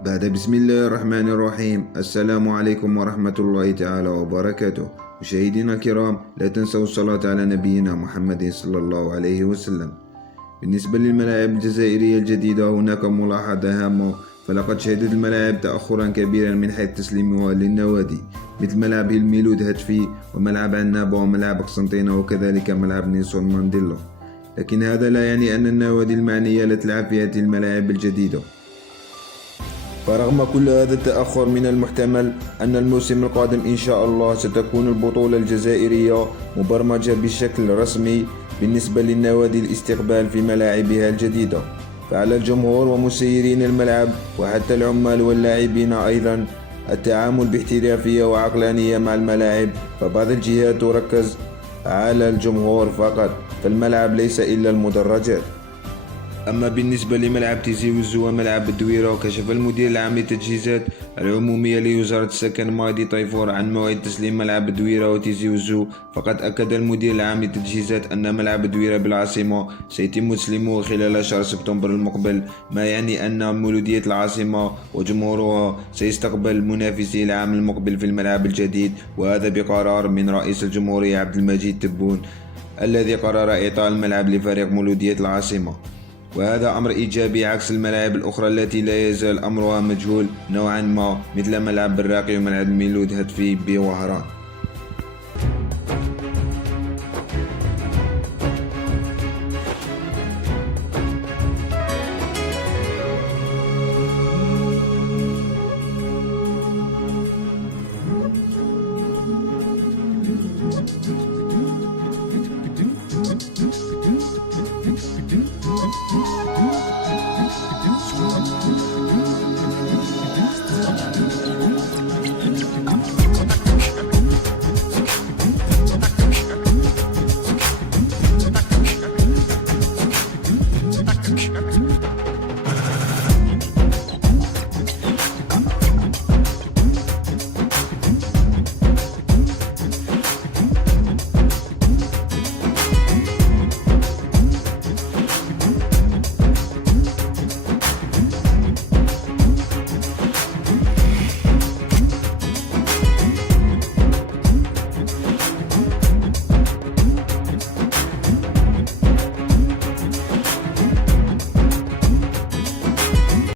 بعد بسم الله الرحمن الرحيم. السلام عليكم ورحمة الله تعالى وبركاته. مشاهدينا الكرام، لا تنسوا الصلاة على نبينا محمد صلى الله عليه وسلم. بالنسبة للملاعب الجزائرية الجديدة هناك ملاحظة هامة، فلقد شهدت الملاعب تأخرا كبيرا من حيث تسليمها للنوادي، مثل ملعب الميلود هتفي وملعب عنابة وملعب قسنطينة وكذلك ملعب نيلسون مانديلا. لكن هذا لا يعني أن النوادي المعنية لا تلعب في هذه الملاعب الجديدة. فرغم كل هذا التأخر من المحتمل أن الموسم القادم إن شاء الله ستكون البطولة الجزائرية مبرمجة بشكل رسمي بالنسبة للنوادي الاستقبال في ملاعبها الجديدة. فعلى الجمهور ومسيرين الملعب وحتى العمال واللاعبين أيضا التعامل باحترافية وعقلانية مع الملاعب، فبعض الجهات تركز على الجمهور فقط، فالملعب ليس إلا المدرجات. أما بالنسبة لملعب تيزي وزو وملعب الدويرة، كشف المدير العام للتجهيزات العمومية لوزارة السكن مايدي طيفور عن موعد تسليم ملعب الدويرة وتيزي وزو. فقد أكد المدير العام للتجهيزات أن ملعب الدويرة بالعاصمة سيتم تسليمه خلال شهر سبتمبر المقبل، ما يعني أن مولودية العاصمة وجمهورها سيستقبل منافسي العام المقبل في الملعب الجديد، وهذا بقرار من رئيس الجمهورية عبد المجيد تبون الذي قرر إعطاء الملعب لفريق مولودية العاصمة. وهذا أمر إيجابي عكس الملاعب الأخرى التي لا يزال أمرها مجهول نوعا ما، مثل ملعب براقي وملعب ميلود هتفي بوهران.